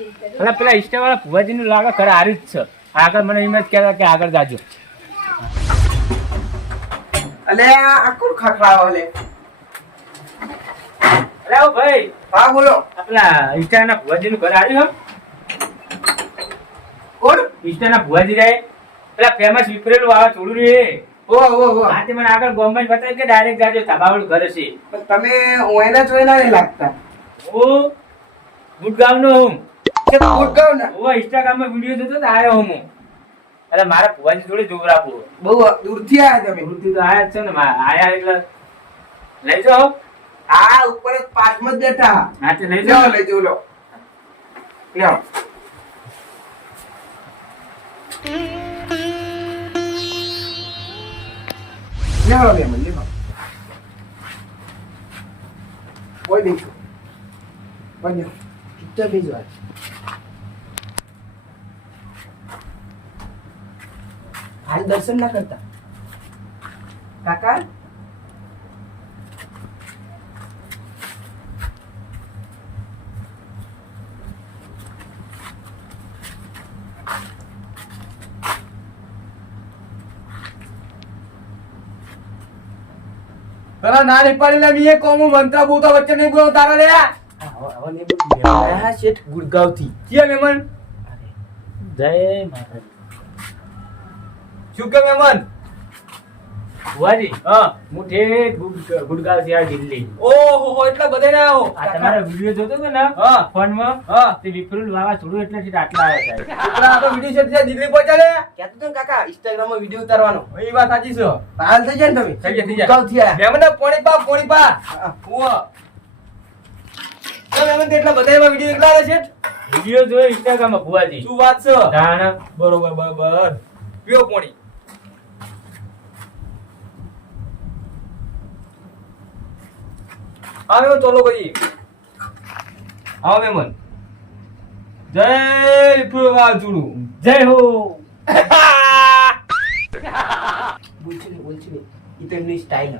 એટલે પેલા ઇન્સ્ટા વાળા ભુવાજી નું લાગે ખરે હારી જ છે. આગળ મને એમ જ કહેતા કે આગળ જાજો. અલે આ કોણ ખખડાવો લે? અરે ઓ ભાઈ, હા બોલો. પેલા ઇન્સ્ટા ના ભુવાજી નું ઘર આવ્યું? કોણ? ઇન્સ્ટા ના ભુવાજી રે પેલા ફેમસ વિપરેલું વાવાઝોડું રે. હા તે મને આગળ ગોમ્બેજ બતાવી કે ડાયરેક્ટ જાજો, ધાબાવાળું ઘર હશે. તમે ઓયના જોઈના નહીં લાગતા. હું ગુડગાંવ નો હું. ગુડગાંવ ના? હું ઇન્સ્ટાગ્રામ માં વિડીયો જોતો તો આવ્યો હું. એટલે મારા ભુવાજી જોડે જોવરાવું. બહુ દૂરથી આયા તમે? દૂરથી તો આયા જ છે ને, આયા એટલે લઈ જાઓ. આ ઉપર જ પાછમાં જ બેઠા. હા તે લઈ જાઓ. લઈ જાઓ લો. લ્યો. લ્યો લે મને લ્યો. કોઈ દેખો. બન્યો. ચિત્ત બીજો આ. હાલ દર્શન ના કરતા કાકા? તારા ના નહીં પાડી મીએ કોમ મંત્ર બોલતા વચ્ચે નહીં બોલો તારા લે. હવે ને બોલ. શેઠ ગુડગાંવ થી. કે મહેમાન જય માતાજી. શું કે મહેમાન? ભુવાજી, હા હું ઠેઠ ગુડગાંવ થી આ દિલ્હી. ઓહો એટલા બધા ના આવો. આ તમારો વિડીયો જોતો હતો ને હા ફોન માં, હા તે વિપરુલ વાવાઝોડું એટલે સીધા આટલા આવ્યા સાહેબ. આપણા આ તો વિડિયો છે દિલ્હી પહોંચાડે. કહેતો તો ને કાકા ઇન્સ્ટાગ્રામ માં વિડિયો ઉતારવાનો. એ વાત સાચી છે. હાલ થઈ જાય ને તમે? થઈ જાય. ગુડગાંવ થી આયા. મહેમાન પોણી પા ઓહ તો મહેમાન એટલા બધા એવા વિડિયો એકલા આવે છે. વિડીયો જોયો ઇન્સ્ટાગ્રામ માં ભુવાજી. શું વાત છે? જાણ બરોબર પીઓ પોણી. હા મહેમાન ચોલો કરી. હા મહેમાન જય ફુલવા જુડું. જય હો. બોલছি ને એ તો એમની સ્ટાઇલ.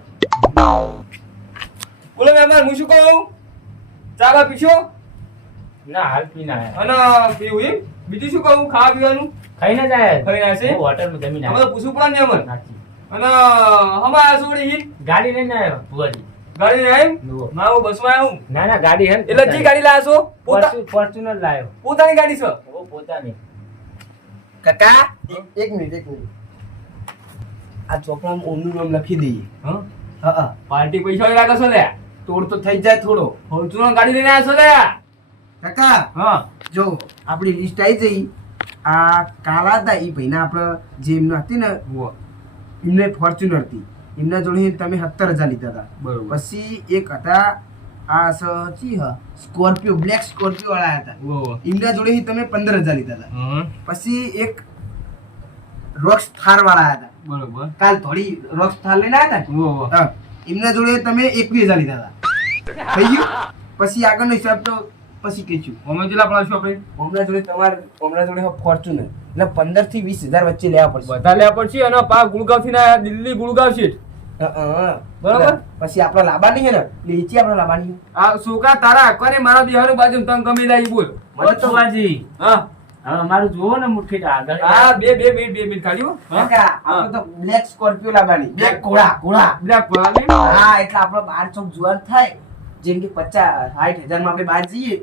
બોલો મહેમાન હું શું કહું? ચાબા પીશો ના હાલ પીને આયા. અને પીવું એમ? બીજું શું કહું? ખાવા પીવાનું ખાઈને જ આયા. ખાઈને આયા છે? હોટલ માં જમીને અમે આયા. તો પૂછવું પડે ને મહેમાન. સાચી. અને હમણાં સોડી હિટ ગાડી લઈને આવ્યો ભુવાજી. ગાડી ને આવીને જુઓ. મારું બસમાં આવ્યું. ના ના ગાડી હે ને. એટલે જી ગાડી લાયા છો? ફોર્ચ્યુનર લાયો. પોતાની ગાડી છે? ઓ પોતાની. કાકા એક મિનિટ. આ ચોપડામાં ઓમનું નામ લખી દઈએ. હા હા પાર્ટી પૈસા લાગે છે લે. તોડ તો થઈ જાય થોડો. ફોર્ચ્યુનર ગાડી લઈને આવ્યા છો લે. કાકા હા જો આપણી લિસ્ટ આવી જઈ. આ કાલા હતા એ ભાઈના આપણે જે એમનો હતી ને ઉવ્વ. એમને ફોર્ચ્યુનર હતી. એમના જોડે તમે 17,000 લીધા હતા. બરોબર. પછી એક હતા આ સચી હ સ્કોર્પિયો, બ્લેક સ્કોર્પિયો વાળા હતા. ઉવ્વ. એમના જોડે તમે 15,000 લીધા હતા. હા પછી એક રોક્સ થાર વાળા હતા. બરોબર. કાલ થોડી રોક્સ થાર લઈને આવ્યા હતા. ઉવ્વ. હા, એમના જોડે તમે 21,000 લીધા હતા. થઈ ગયું? પછી આગળનો હિસાબ તો પછી કહીશું. અમે જેટલા પડાશું આપણે? હમણાં જોડે ફોર્ચ્યુનર એટલે 15 થી 20,000 વચ્ચે લેવા પડશે. બધા લેવા પડશે અને પા ગુડગાંવ થી ના દિલ્હી ગુડગાંવ છે. બરાબર. પછી આપડે લાવવાની છે ને લીચી આપણે લાવવાની. આ છોકરા તારા અકવારે મારા બિહાર બાજુ તને ગમી લાગી બોલ. મને તો ભુવાજી હા હવે અમારું જુઓ ને મુઠ્ઠી આગળ. હા બે મિનિટ ખાલી હો. હા કાકા આપણે તો બ્લેક સ્કોર્પિયો લાવવાની. બ્લેક ઘોડા. બ્લેક કોલાની. હા એટલે આપણે 12 ચોક જોવાનું થાય. જેમ કે 50-60,000 માં આપણે બહાર જઈએ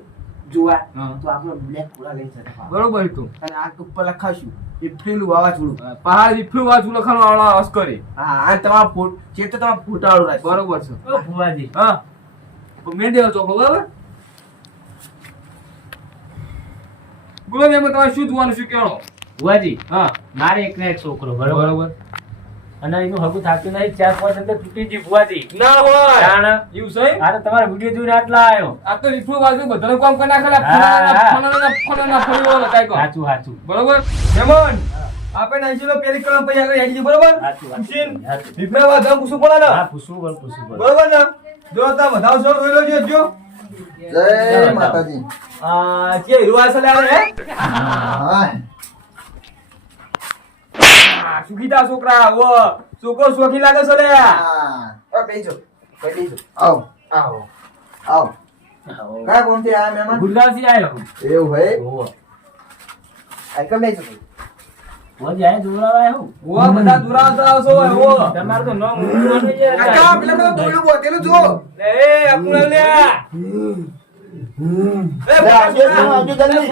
જોવા હા. તો આપણે બ્લેક ઘોડા લઈ શકીએ. બરોબર તું. અને આ ઉપર લખાશું એ ફ્રીલું વાવાઝોડું. પહાડ વિફલું વાંચું લખવાનું આવડા અસ્કરી. હા આ તમારા જે તો તમારા ફોટા વાળું રાખજો. બરોબર છે. ઓ ભુવાજી, હા મેં દેવો ચોકડો બરાબર. બોલો મેં તમારે શું જોવાનું શું કહેવાનું? ભુવાજી હા મારે એક ને એક છોકરો બરોબર, બરોબર. અને એનું હગું થાતું નહીં. 4-5 અંદર તૂટી ગયું ભુવાજી. ના હોય જાણ એવું છે. આ તમારા વિડીયો જોઈને આટલા આવ્યો. આ તો વિફલું વાંચું બધાનું કામ કરી નાખેલા. ફલાણા ફળીઓ લખાય કહો. સાચું બરોબર મહેમાન આપણે નાખી લો પેલી કલમ પછી આગળ હેડી બરોબર. સાચું. ખુશીન વિફલા વાંચવા પૂછવું પડે ને. હા પૂછવું પડે. બરોબર ને જો તમે વધાવશો જોઈ લેજો જો. જય માતાજી. આ કે હીરો છે લે હે. હા સુખીતા છોકરા ઓ છોકરો શોખી લાગે છે લે. હા. બેજો બેજો. આવ આવો. આવ કયા કોમથી આયા મહેમાન? ગુડગાંવથી આવ્યો. એવું ભાઈ ઓહો. સાયકલ લઈ શકો. ભુવાજી આયા જોરાવા આવ્યો. ઓવા બધા દુરાવતા આવશો ઓવા તમારું તો નામ ઊંચું છે. કાકા પેલા તો દોયડું બોતેલું જો. એ અપુના લે એ આવજો જલ્દી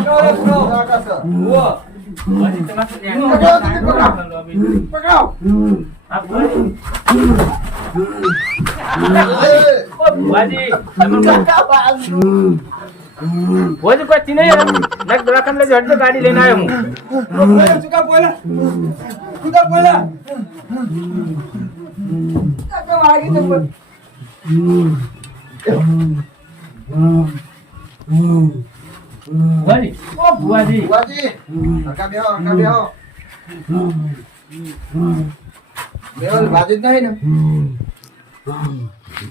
ઓવા ભુવાજી, તમારે તો ધ્યાન પકડો, તમે પકડો. હા, ભુવાજી. ઓ, ભુવાજી, તમે ભુવાજી કોઈ થી નહીં નક દવાખાને લેજો, હટજો, ગાડી લઈને આવ્યો હું. બોલા ચુકા બોલા ચુકા બોલા કાકા વાગી તો બોલ. ભુવાજી, ઓ ભુવાજી. બુઆજી કાકા બેહો બેહો બાજુ જ નહીં ને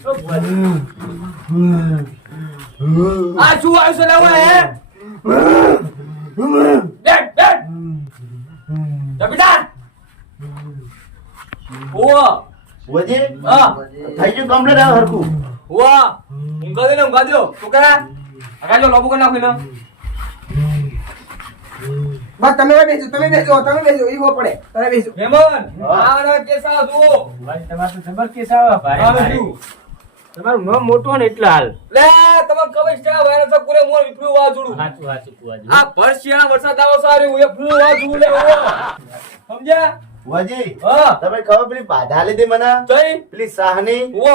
ઓ ભુવાજી. આ શું આવ્યું છે લેવા હે બેટ બેટ જબીટા ઓવા બુઆજી હા થઈ ગયું કમ્પ્લીટ આવે હરખું ઓવા ઊંઘા દો તું કરા આગાજો લોબુ કરી નાખી ને બસ તમે બેસો, તમે બેસો, તમે બેસો. ઈ હો પડે. તમે બેસો. મહેમાન આના કેસા જુઓ ભુવાજી, તમારે તો જબર કેસ આવે ભાઈ. આવે ભાઈ. શું તમારું નામ મોટું ને એટલે હાલ. લે તમે ખબર છે વાયરસ તો પૂરે મોર વિપરું વા જોડું સાચું સાચું ભુવાજી. આ ભરશિયા વરસાદ આવો સારી હું એ પૂરું વા જોડું લે સમજ્યા બુઆજી હા તમે ખબર પેલી બાધા લીધી મને જઈ પેલી શાહની ઓ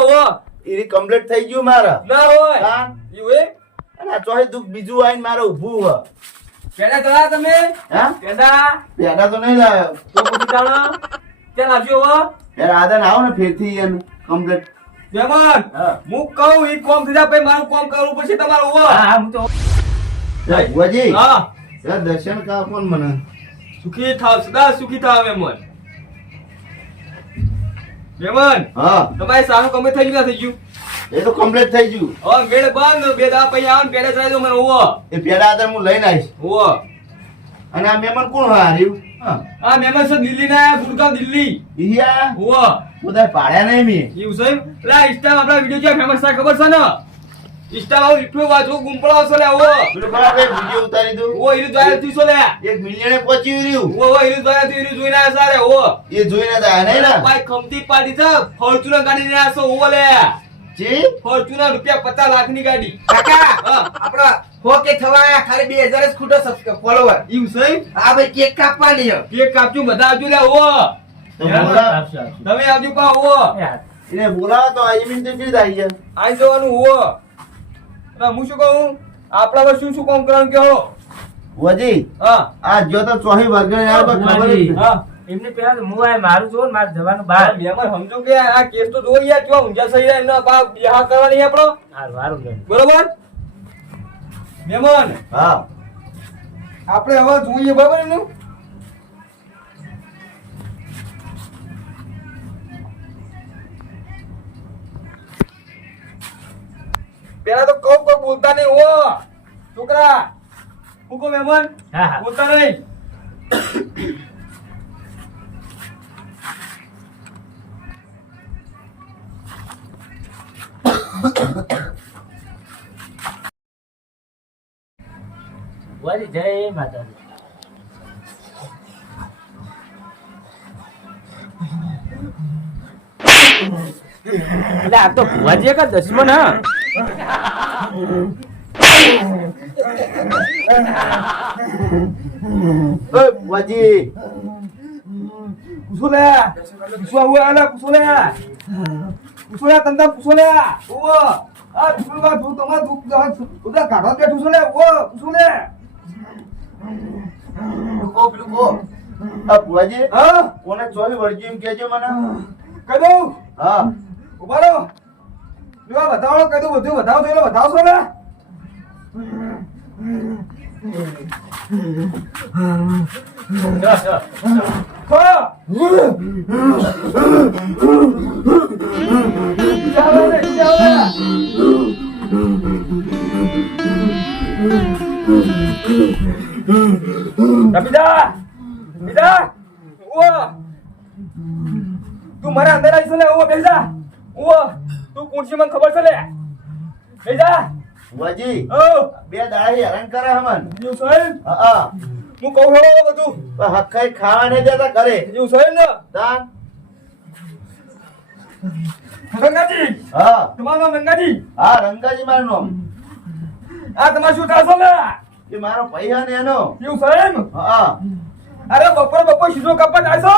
એ કમ્પ્લીટ થઈ ગયું મારા ના હોય હા યું એ અને આ ચોહી દુઃખ બીજું આવીને મારે ઊભું હ પેડા તળા તમે હા પેડા પેડા તો નહીં લાવ્યો તો પછી તાળા ત્યાં આવજો હો યાર આદન આવો ને ફેરથી એને કમ્પ્લીટ મહેમાન હા હું કહું ઈ કોમ થઈ જાય પછી મારું કોમ કરવું પછી તમારું હો હા, હું તો બુઆજી હા યાર દર્શન કા કોણ મને સુખી થાવ સદા સુખી થાવ મહેમાન મહેમાન હા તમારે સારું કમે થઈ ગયું ના થઈ ગયું એ તો કમ્પ્લીટ થઈ ગયું હવે મેળ બંધ બે દા પૈયા આવે ને પેડે ચડાવી દો મને હોવો એ પેડા આદર હું લઈને આવીશ હોવો અને આ મહેમાન કોણ હાર્યું હા આ મહેમાન છે દિલ્હી ના આયા ગુડગાંવ દિલ્હી ઈયા હોવો બધા પાડ્યા નહીં મેં એવું છે પેલા ઇન્સ્ટા આપડા વિડિયો ક્યાં ફેમસ થાય ખબર છે ને ઇન્સ્ટા માં રિપ્યુ વાંચો ગુંપળો છો લે હોવો પેલું બરાબર વિડીયો ઉતારી દઉં ઓ ઈનું જોયા થી છો લે 1 મિલિયન પહોંચી રહ્યું ઓ ઈનું જોયા થી ઈનું જોઈને આયા સારે હોવો એ જોઈને તો આયા નહીં ને ભાઈ ખમતી પાડી છે ફોર્ચ્યુનર ગાડી ને આસો હોવો લે જી ફોર્ચ્યુનર રૂપિયા 50 લાખ ની ગાડી કાકા હા આપડા હો કે થવા ખાલી 2000 જ ખૂટો સબસ્ક્રાઇબ ફોલોવર. એવું છે હા ભાઈ, કેક કાપવાની છે. કેક કાપજો બધા આવજો લે હોવો તો બોલા આપશો, આપશો. તમે આવજો પા હોવો એ હા. એને બોલાવો તો આવી મિનિટ કેવી રીતે આવી જાય આઈ જવાનું હોવો ના હું શું કહું આપડા પર શું શું કામ કરવાનું કે હો બુઆજી હા આ જો તો ચોહી વર્ગણ યાર કોઈ ખબર જ બુઆજી. નહીં. હા એમને પેલા તો હું આય મારું જોઉં ને મારે જવાનું બહાર. મહેમાન સમજો કે આ કેસ તો જોઈ યાર કેવા ઊંઝા સહી રહ્યા એમના બા બ્યાહ કરવાની આપણો હારું, હારું બેન. બરોબર મહેમાન હા આપણે હવે જોઈએ બરાબર એનું પેલા તો કહું કોઈ બોલતા નહીં હો છોકરા હું કહું મહેમાન હા, હા. બોલતા નહીં ભુવાજી, જય માતાજી. એટલે આ તો ભુવાજી એક જ દુશ્મન હા. ઓય બુઆજી પૂછો લે પૂછવા હુआ આલા પૂછો લે તંદા પૂછો લે ઓ આ પૂછવા તું તમાર દુખ ઉદા કાઢો બે પૂછો લે ઓ પૂછો લે લુકો લુકો આ બુઆજી હા કોને ચોહી વર્ગી એમ કહેજો મને કહી દઉં હા ઉભા રહો લેવા બતાવો કહી દઉં બધું બતાવો તો બતાવશો ને તું મારા અંદર આવી છે લે ઓ બેસા ઓ તું કોણસી મને ખબર છે લે બેસા ભુવાજી ઓ બે દાડા હેરાન કરે હમન એવું સાહેબ હા હું કહું હેડો બધું પણ હક્કાઈ ખાવા નહીં દેતા ઘરે એવું સાહેબ ને તાન રંગાજી હા તમારું નામ રંગાજી હા રંગાજી મારું નામ આ તમારે શું થશે ને એ મારો ભાઈ હે ને એનો એવું સાહેબ હા અરે બપોર સીધો કાપવા જાય છો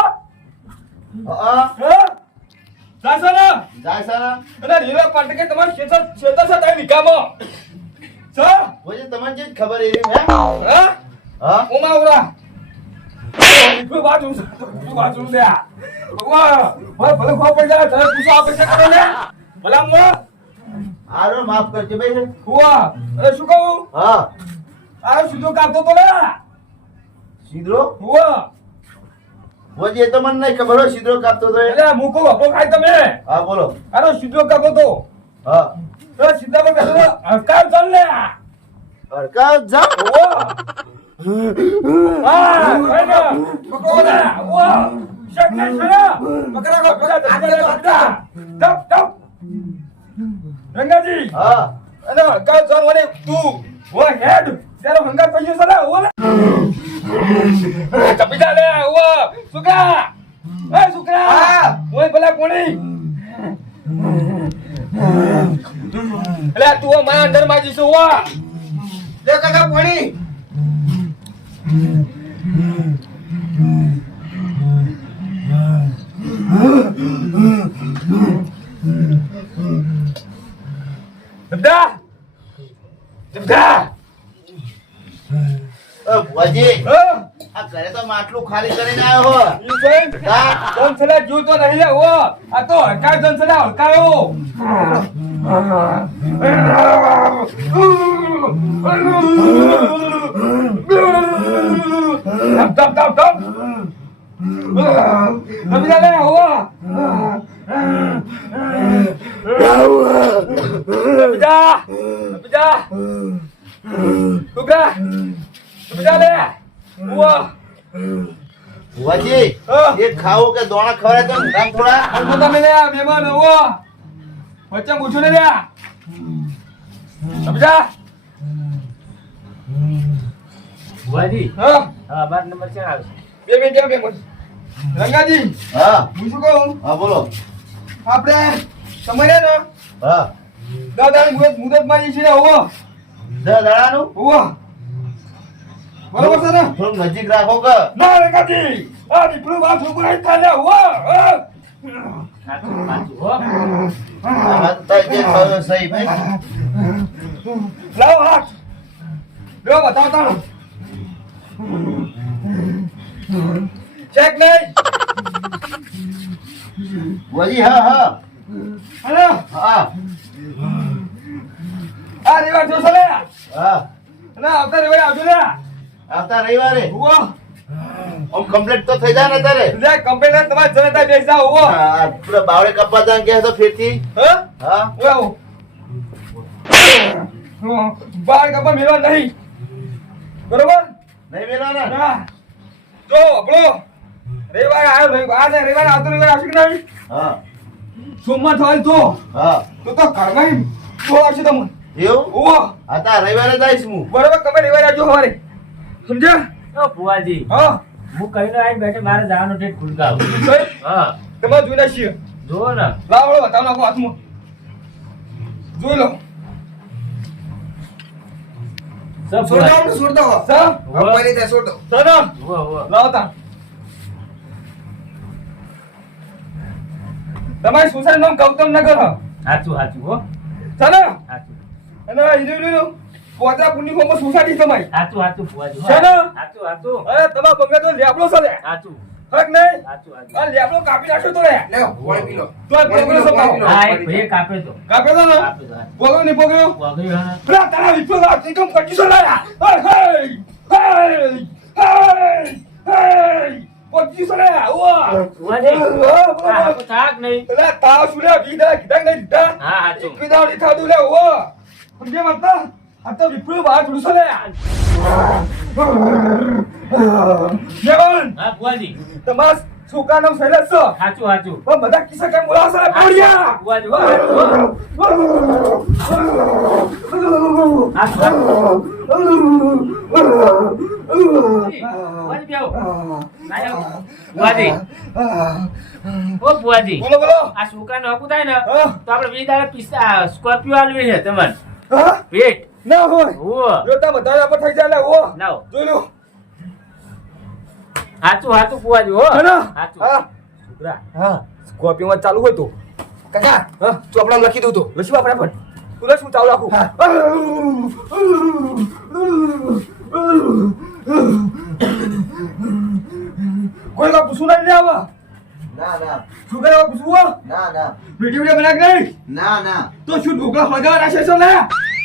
હા હા જાશો ને જાય સારા અને રીલો પાટકે તમારે શેતર સાથે વિકામાં છો ભુવાજી તમને જે ખબર એવી હે હા હા ઓમા ઉરા શું વાંચું દે ભગવાન ભલે ખબર પડી જાય તમે પૂછો આપે છે કરો ને ભલા મો આરો માફ કરજો ભાઈ હુઆ અરે શું કહું હા આ સીધો કાપતો તો ને સીધો હુઆ ભુવાજી એ તો મને નહીં ખબર હોય સીધો કાપતો તો એ. એટલે મૂકો વપરો ખાય તમે હા બોલો આનો સીધો કાપતો તો હા સીધા પર બેઠો હડકાવ ચાલ લે હડકાવ જા હુઆ હા ખાય ને પકડો ને હુઆ શક ને શક પકડા ટપ રંગાજી હા અને હડકાવ ચાલ મને તું ઓ હેડ તેરો હંગાત પૈયો સલા ઓ ને ચપીટા લે ઓ સુકા એ સુકા ઓય ભલા કોણી એટલે તું મારા અંદર માં જીસો ઓ લે કાકા પાણી જબદા જબદા ભુવાજી હા આ ઘરે તો માટલું ખાલી કરીને આવ્યો હો ઈ જોઈન જનસલા જીવ તો નહીં લે ઓ આ તો હડકાવ જનસલા હડકાયો તપ તપ તપ નબીલા લે ઓ નબીલા નબીલા સુગા નબીલા લે ઓ ભુવાજી હા. એ ખાવું કે દોણા ખવડાય તો નામ થોડા અલ્પતા મેલે આ મહેમાન ઓ વચ્ચે પૂછો ને લ્યા સમજા ભુવાજી હા હા 12 નંબર છે આવશે બે મિનિટ બે મિનિટ રંગાજી હા હું શું કહું હા બોલો આપણે સમજ્યા ને હા દાદાની મુદત માં છે ને ઓવો દાડાનું ઓવો બરોબર છે ને થોડું નજીક રાખો કે ના રંગાજી આ દીપડું વાત ઉપર આવી થાય ને ઓવો સાચું હો આ તો જે થયો સહી ભાઈ લાવો હાથ લો બતાવો તાણો ચેક નહીં ભુવાજી હા હા હેલો હા આ રેવા જો સલે હા ના આવતા રેવા આવજો ને આવતા રવિવારે ઓવો આમ કમ્પ્લીટ તો થઈ જાય ને તારે લે કમ્પ્યુટર તમારે જનતા બેસા ઓવો હા પૂરા બાવળે કપા દાન કે તો ફેરથી હા હા ઓવો બાર કપા મેળવા નહીં બરોબર નહીં મેળવાના ને? ના જો આપણો રવિવાર આવ્યો આ રવિવાર આવતો રવિવાર આવશે કે નહીં હા સોમવાર થવાય તો હા ઘરમાં તો આવશે તમને એવું ઓવો આ તા રવિવારે જઈશ હું બરોબર તમે રવિવાર આવજો સવારે સમજ્યા ઓ ભુવાજી હા હું કહીને આવીને બેઠો મારે જવાનું ડેટ ખુલકાવ હા તમારે જોઈ નાખીએ જો ને લાવો બતાવો નાખો હાથમાં જોઈ લો સબ છોડ દો સર પપ્પાની ત્યાં છોડ દો સર હો લાવો તા તમારી સોસાયટી નામ ગૌતમ નગર હ સાચું સાચું હો સર સાચું અને હીરો પોતા પુની કોમ સોસાયટી તમારી સાચું સાચું ભુવાજી છે ને? સાચું સાચું અરે તમારા બંગલા તો લેબડો છે લે સાચું હક નહીં સાચું સાચું આ લેબડો કાપી નાખ્યો તો લે લે પાણી પી લો તો આ પોગળો શું પાવો? હા એક ભાઈએ કાપ્યો તો કાપ્યો તો ને કાપ્યો તો, હા. પોગળો નહીં પોગળો વાગ્યું હા પેલા તારા વિપ્રો આ ઇન્કમ કટીસો લાયા હે હે હે કટીસો લાયા ઓ ભુવાજી આ થાક નહીં પેલા તાવ સુલ્યા બીડા કીધા નહીં દીધા હા સાચું કીધા નહીં થાતું લે ઓ સમજે મત આ તો વિપ્રો બહાર છોડસો લે જવાન હા ભુવાજી તમારા છોકરાનું નામ શૈલેષ છે. સાચું સાચું પણ બધા કિસ્સા કેમ બોલાવો છો બોડિયા? બુઆજી હો. બુઆજી બેહો. ના જાઓ. બુઆજી ઓ બુઆજી બોલો બોલો. આ છોકરાને હકું થાય ને હા. તો આપણે 20 દાડા સ્કોર્પિયો આલવી છે તમને હા? વેટ ના હોય. ઓ જોતા બધા પર થઈ જાય લે ઓ. લાવો જોઈ લો. સાચું સાચું બુઆજી હો હા ના? સાચું હા. છોકરા. હા. સ્કોર્પિયોમાં ચાલુ હોય તો. કાકા, હા, ચોપડામાં લખી દઉં તો. લખી આપણે પણ. તું લખ, હું ચાલુ રાખું. કોઈ કા પૂછવું નહીં આવે. ના ના શું કરે પૂછવું હો? ના ના વિડીયો બના કે નહીં? ના ના તો શું ઢોકળા ફગાવા રાખે છો લે?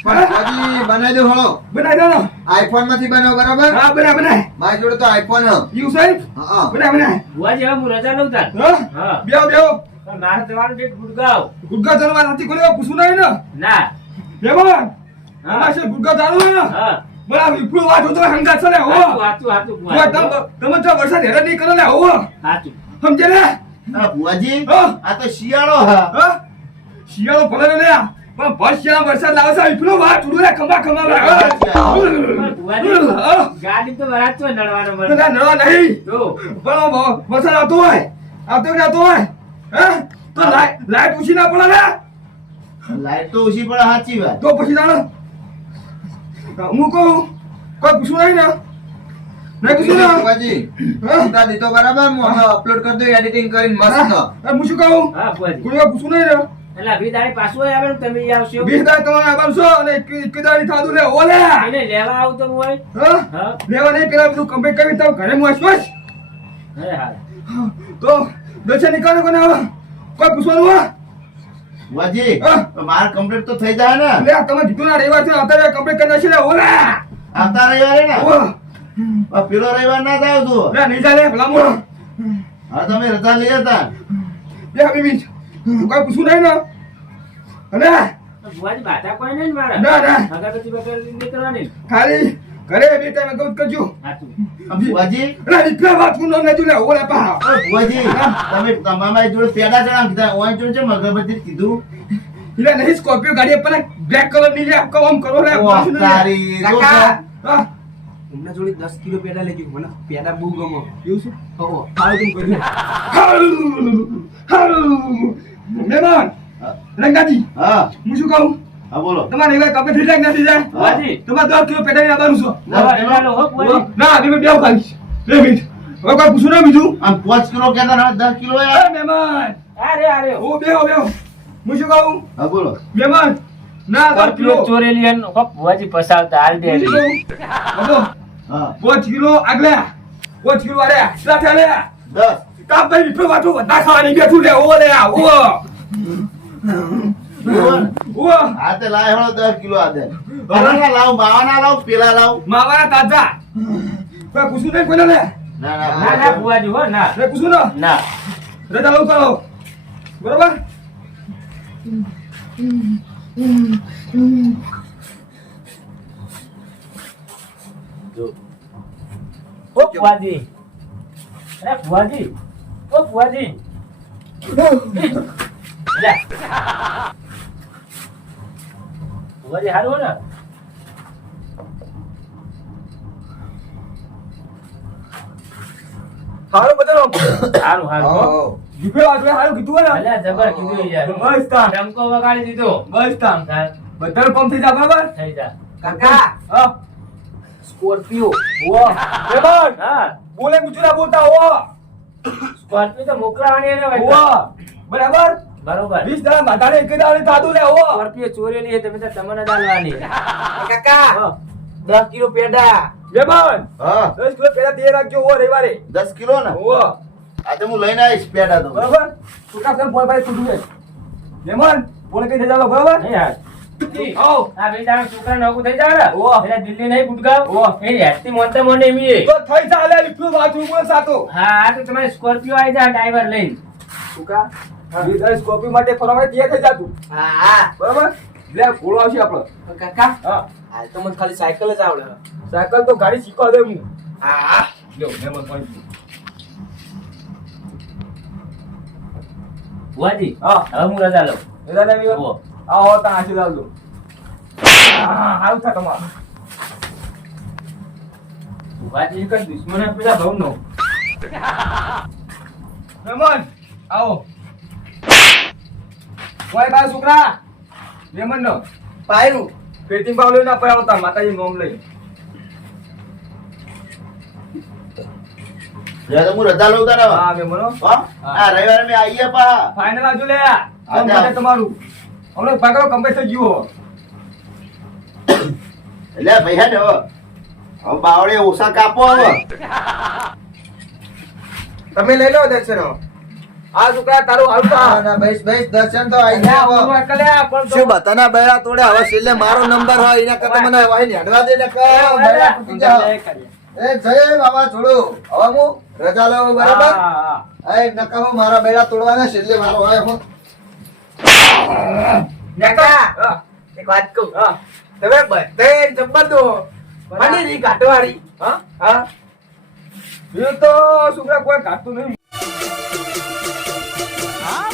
હજી બનાવી દો હળો. બનાવી દો ને. આઈફોન માંથી બનાવો બરાબર. હા, બનાય. મારી જોડે તો આઈફોન હ. યુ સાહેબ, હા બનાય. બુઆજી હવે હું રજા લઉં તાર હા? હા બેહો. પણ મારે જવાનું છે ગુડગાંવ ગુડગા જવાનું નથી કોઈ પૂછવું નહીં ને. ના બેમાન, આમાં છે ગુડગા જવાનું હોય ને. હા બરાબર, વિપુલ વાત હોતો હંગાત છે લે હો. સાચું સાચું તમે બુઆજી તો વરસાદ હેરાન નહીં કરે લે હો. સાચું સમજે લે? હા, બુઆજી હા? આ તો શિયાળો હ. હા? શિયાળો ભલે ને લે, પણ ભર શિયાળા વરસાદ લાવે છે વિપુલ વાત ઉડું લે ખંભા લે. પણ બુઆજી ગાડી તો વરાજ છો નડવાનો મને બધા નળવા નહીં. જો પણ વરસાદ આવતો હોય હે? તો લાઈટ ઓછી ના પડે ને. લાઈટ તો ઓછી પડે સાચી વાત. તો પછી તાણે હું કહું કોઈ પૂછવું નહીં ને. નહીં પૂછવું ને. બુઆજી હા? ઉતાર દીધો બરાબર. હું હમણાં અપલોડ કરી દઉં એડિટિંગ કરીને મસ્ત. હું શું કહું? હા બુઆજી કોઈ પૂછવું નહીં ને. એટલે 20 દાડે પાછું આવે ને તમે ઈ આવશો 20 દાડા તમારે આવવાનું છો અને એક દાડી થાતું લે ઓલે. એને લેવા આવું તો હું હોય હા? હા લેવા નહીં, પેલા બધું કમ્પ્લીટ કરી તો ઘરે હું આવીશ. અરે હા તો દર્શન નીકળે કોને આવે કોઈ પૂછવાનું હોય? બુઆજી હા? માર કમ્પ્લીટ તો થઈ જાય ને. લે તમે કીધું ના રવિવાર છે અત્યારે કમ્પ્લીટ કરી નાખી લે ઓલે. આવતા રવિવારે ને. ઓ પેલો રવિવાર ના થાવ તું. લે નહીં જાય લે ભલા મોણો. હા તમે રજા લઈ હતા. લે હબીબી કોઈ પૂછવું નહીં ને. અને બુઆજી બાધા કોઈ નહીં ને મારા ના ના અગરબત્તી બગરબત્તી નહીં કરવાની ખાલી ઘરે બે ટાઈમ અગાઉ જ કરજો. સાચું બુઆજી અરે નીકળે વાત હું ન લે ઓલે પા. બુઆજી તમે તમારા જોડે પેડા ચણા કીધા ઓય જોડે છે અગરબત્તી કીધું. એટલે નહીં સ્કોર્પિયો ગાડી પણ બ્લેક કલર ની લે કમ કરો લે. ઓહ, તારી કાકા. હા હમણાં જોડે 10 કિલો પેડા લેજો, મને પેડા બહુ ગમો. એવું છે? હો, હારું તું કરજો. મહેમાન રંગાજી હા હું શું કહું? હા બોલો. તમારે એવા કપે થઈ જાય કે ના થઈ જાય? બુઆજી તમારે 10 કિલો પેડા આવવાનું છો. દવા લેવાનો હો બુઆજી ના તમે બેવ ખાલી 2 મિનિટ હવે કોઈ પૂછું ના બીજું? આમ 5 કિલો કહેતા હવે 10 કિલો યાર. અરે મહેમાન અરે ઓ બેહો હું શું કહું? હા બોલો. મહેમાન ના 10 કિલો સ્કોર્પિયો ચોરેલી અને હો બુઆજી પસાવતા હાલ દે હું શું કહું? બાબો, હા 5 કિલો આગલા 5 કિલો અરે સાથે લે 10. કાપ ભાઈ વિપરો વાતો વધા ખાવાની બેઠું લે ઓ લે ઓ ઓ હા તે લાય હળો 10 કિલો આ દે. બરાબર લાવ માવાના લાવ પેલા લાવ. માવાના તાજા કોઈ પૂછું નહીં કોઈને લે. ના ના ના બુઆજી હો ના લે પૂછું ના ના રજા લઉં કરો બરોબર. ઓ બુઆજી અરે બુઆજી ઓ બુઆજી લે બુઆજી હારું હો ને હારું બદલો હારું હારું હો. વિપરો વાતો હારું કીધું હોય ને. અલ્યા જબર કીધું યાર બસ તાન ડંકો વગાડી દીધો બસ તાન તાર બધાનું કામ થઈ જાય બરાબર. થઈ જા કાકા હા સ્કોર્પિયો ઓ મહેમાન હા બોલે બીજું ના બોલતા ઓ સ્કોર્પિયો તો મોકલાવાની એને ઓ હોય બરાબર. બરોબર 20 દાડા માતાને એક દાડે થાતું લે ઓ સ્કોર્પિયો ચોરેલી છે તમે તો તમને દાલવાની કાકા 10 કિલો પેડા. મહેમાન હા 10 કિલો પેલા દે રાખજો ઓ રવિવારે 10 કિલો ને. ઓ આજે હું લઈને આવીશ પેડા તો. બરાબર. સુકા સર બોલ ભાઈ કુટુંબે મહેમાન બોલે કઈ જજાલો બરાબર. નહીં યાર આવ આ બે તારા છોકરા નોકુ થઈ જાવ ને ઓહ. એટલે દિલ્હી નહીં ગુડગાવ ઓહ. એ હેડતી મોનતા મોને એમી એ. તો થઈ ચાલે વિપુલ વાતો બોલ સાતો હા આ તો તમારે સ્કોર્પિયો આવી જા ડ્રાઈવર લઈને સુકા એ દસ કોપી માટે ફરવા તૈયાર થઈ જાતું હા બરાબર. લે ઘોડો આવશે આપણો. પણ કાકા હા હાલ તો મને ખાલી સાયકલ જ આવડે. સાયકલ તો ગાડી શીખવા દે હું. હા લ્યો મહેમાન પાણી પીઓ. ભુવાજી હા. હવે હું રજા લઉં. રજા લેવી હોય? ઓહો. આવો તાણ આશીર્વાદ લો. હારું થાય તમારું. ભુવાજી એક જ દુશ્મન હે પેલા ભાવનો. રેમન આવો. ઓય બા છોકરા રેમન નો પાયરું પેટીમ પાવ લઈને આપણે આવતા માતાજી નોમ લઈ. જ્યારે હું રજા લઉં તારા હા રેમન હો. હા આ રવિવારે મેં આવીએ પા ફાઇનલ આવજો લે કોમ કરે તમારું હમણાં ભાગો કમ્પ્લીટ થઈ ગયું હો. એટલે ભાઈ હે ને હવે બાવળે ઓછા કાપો હવે તમે લઈ લો દર્શન હવે. આ છોકરા તારું આવતા ના બસ બસ દર્શન તો આઈ અલ્યા, ગયા બોલવા કલ્યા, પણ તો- શું બતાના બૈરા તોડે હવે છેલ્લે મારો નંબર હોય એના કરતા મને વાહી નેડવા દે ને કે બૈરા તૂટી જાઓ. એ જય બાબા છોડો હવે હું રજા લઉં બરાબર હા, હા. એ નકા હું મારા બૈરા તોડવાના છેલ્લે મારો હોય હું હા. એક વાત કહું હા. તમે બધે જબ્બર દો મને ની કાટવાળી હા? હા એ તો છોકરા કોઈ કાઢતું નહીં. આ